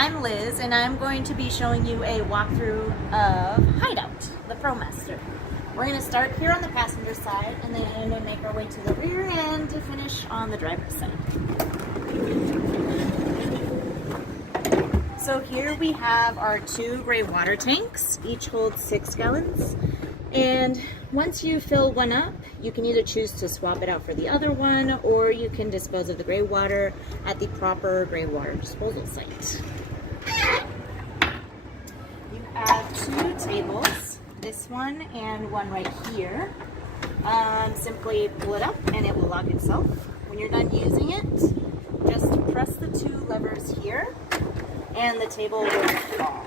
I'm Liz, and I'm going to be showing you a walkthrough of Hydeout, the ProMaster. We're going to start here on the passenger side and then make our way to the rear end to finish on the driver's side. So here we have our 2 gray water tanks. Each holds 6 gallons. And once you fill one up, you can either choose to swap it out for the other one, or you can dispose of the gray water at the proper gray water disposal site. You have 2 tables, this one and one right here. Simply pull it up and it will lock itself. When you're done using it, just press the 2 levers here and the table will fall.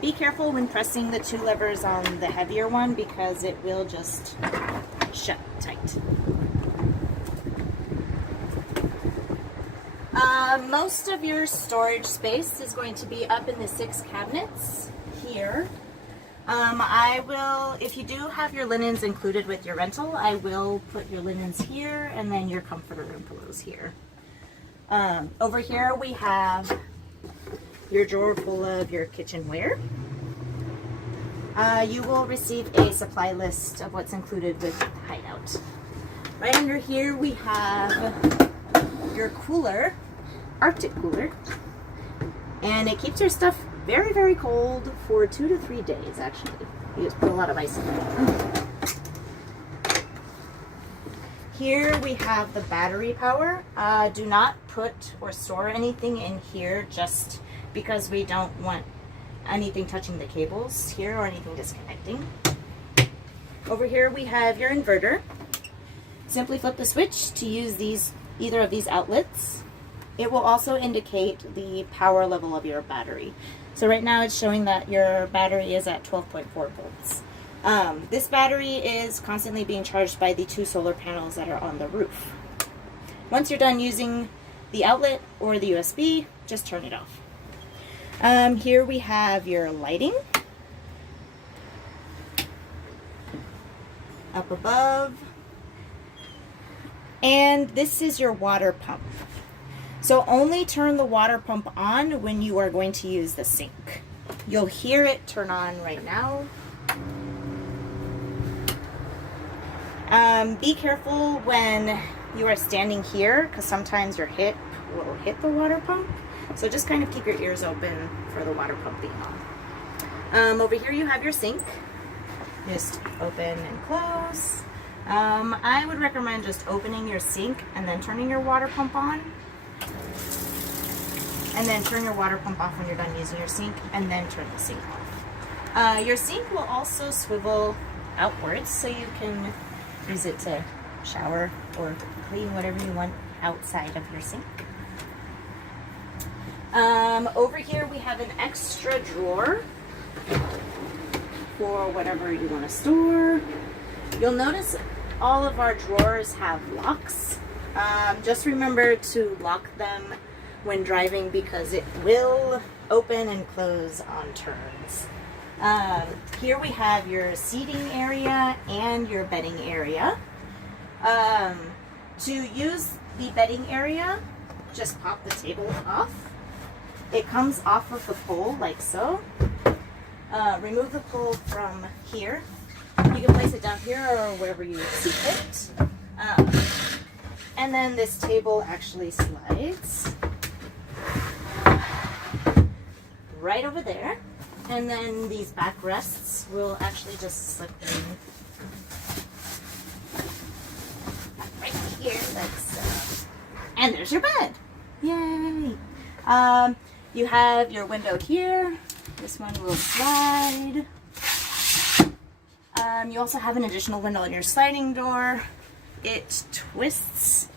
Be careful when pressing the 2 levers on the heavier one because it will just shut tight. Most of your storage space is going to be up in the 6 cabinets here. I will, if you do have your linens included with your rental, I will put your linens here and then your comforter and pillows here. Over here we have your drawer full of your kitchenware. You will receive a supply list of what's included with Hydeout. Right under here we have your cooler, Arctic cooler, and it keeps your stuff very, very cold for 2 to 3 days actually. You just put a lot of ice in it. Here we have the battery power. Do not put or store anything in here just because we don't want anything touching the cables here or anything disconnecting. Over here we have your inverter. Simply flip the switch to use either of these outlets. It will also indicate the power level of your battery. So right now it's showing that your battery is at 12.4 volts. This battery is constantly being charged by the 2 solar panels that are on the roof. Once you're done using the outlet or the USB, just turn it off. Here we have your lighting. Up above. And this is your water pump. So only turn the water pump on when you are going to use the sink. You'll hear it turn on right now. Be careful when you are standing here because sometimes your hip will hit the water pump. So just kind of keep your ears open for the water pump being on. Over here you have your sink. Just open and close. I would recommend just opening your sink and then turning your water pump on. And then turn your water pump off when you're done using your sink, and then turn the sink off. Your sink will also swivel outwards, so you can use it to shower or clean whatever you want outside of your sink. Over here we have an extra drawer for whatever you want to store. You'll notice all of our drawers have locks. Just remember to lock them when driving because it will open and close on turns. Here we have your seating area and your bedding area. To use the bedding area, just pop the table off. It comes off of the pole like so. Remove the pole from here. You can place it down here or wherever you see fit. And then this table actually slides right over there. And then these back rests will actually just slip in right here, like so. And there's your bed. Yay! You have your window here. This one will slide. You also have an additional window in your sliding door. It twists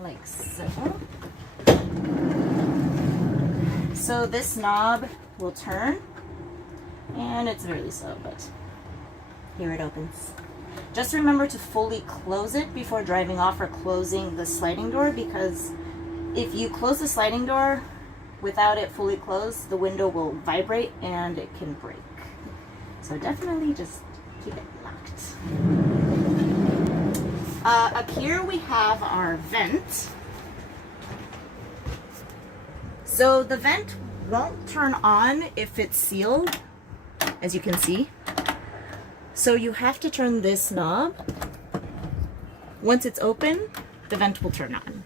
like so. So this knob will turn, and it's very slow, but here it opens. Just remember to fully close it before driving off or closing the sliding door, because if you close the sliding door without it fully closed, the window will vibrate and it can break. So definitely just keep it locked. Up here we have our vent. So the vent won't turn on if it's sealed, as you can see. So you have to turn this knob. Once it's open, the vent will turn on.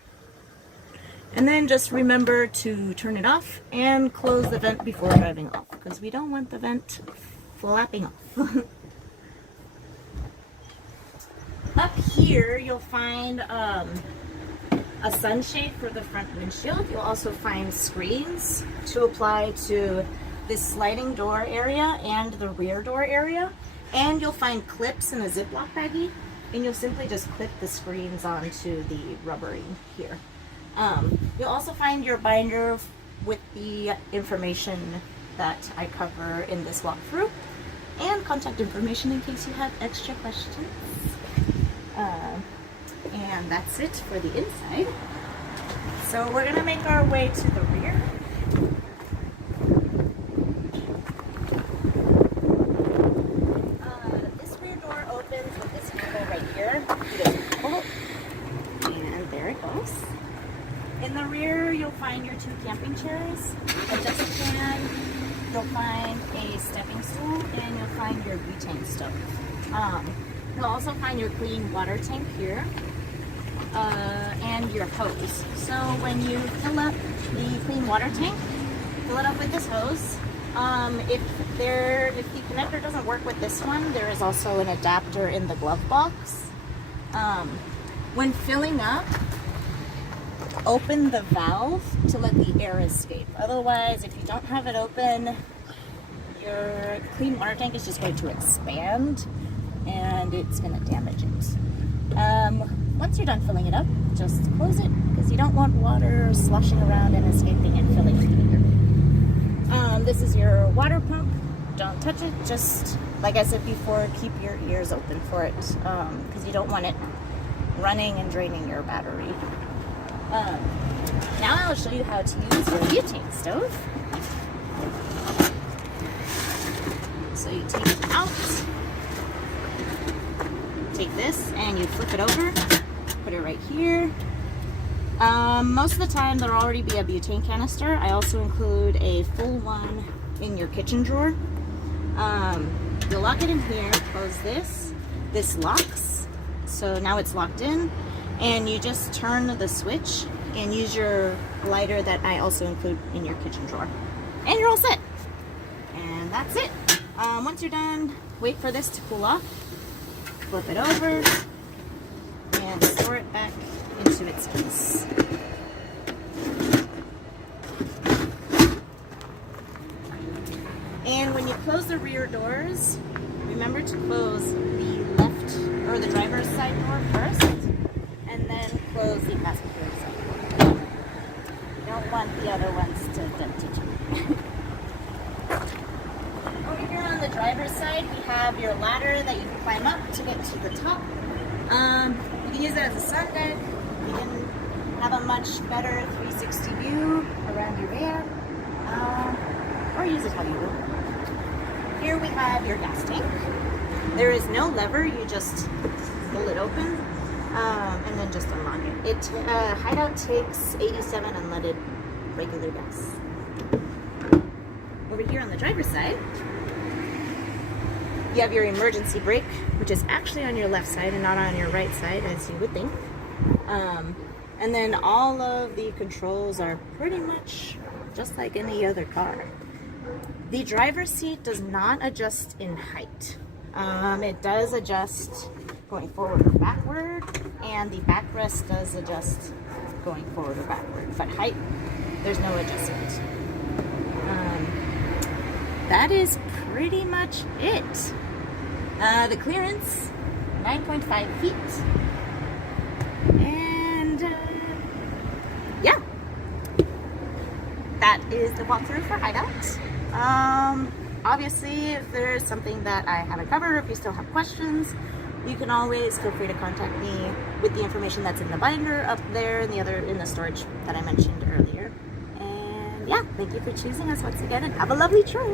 And then just remember to turn it off and close the vent before driving off, because we don't want the vent flapping off. Up here, you'll find a sunshade for the front windshield. You'll also find screens to apply to this sliding door area and the rear door area. And you'll find clips in a Ziploc baggie, and you'll simply just clip the screens onto the rubbering here. You'll also find your binder with the information that I cover in this walkthrough, and contact information in case you have extra questions. And that's it for the inside. So we're gonna make our way to the rear. This rear door opens with this handle right here. You just pull it, and there it goes. In the rear, you'll find your 2 camping chairs, a dust fan, you'll find a stepping stool, and you'll find your butane stove. You'll also find your clean water tank here, and your hose. So when you fill up the clean water tank, fill it up with this hose. If the connector doesn't work with this one, there is also an adapter in the glove box. When filling up, open the valve to let the air escape. Otherwise, if you don't have it open, your clean water tank is just going to expand and it's going to damage it. Once you're done filling it up, just close it, because you don't want water sloshing around and escaping and filling the This is your water pump. Don't touch it. Just, like I said before, keep your ears open for it, because you don't want it running and draining your battery. Now I'll show you how to use your butane stove. So you take it out, take this and you flip it over, put it right here. Most of the time there'll already be a butane canister. I also include a full one in your kitchen drawer. You'll lock it in here, close this. This locks, so now it's locked in. And you just turn the switch and use your lighter that I also include in your kitchen drawer. And you're all set. And that's it. Once you're done, wait for this to cool off. Flip it over and store it back into its case. And when you close the rear doors, remember to close the left or the driver's side door first, and then close the passenger side door. You don't want the other ones to dump you. Over here on the driver's side, we have your ladder that you can climb up to get to the top. You can use it as a sun deck. You can have a much better 360 view around your van, or use it how you will. Here we have your gas tank. There is no lever, you just pull it open and then just unlock it. Hydeout takes 87 unleaded regular gas. Over here on the driver's side, you have your emergency brake, which is actually on your left side and not on your right side, as you would think. And then all of the controls are pretty much just like any other car. The driver's seat does not adjust in height. It does adjust going forward or backward, and the backrest does adjust going forward or backward. But height, there's no adjustment. That is pretty much it. The clearance, 9.5 feet. And yeah, that is the walkthrough for Hydeout. Obviously, if there's something that I haven't covered, or if you still have questions, you can always feel free to contact me with the information that's in the binder up there and in the storage that I mentioned earlier. And yeah, thank you for choosing us once again, and have a lovely trip.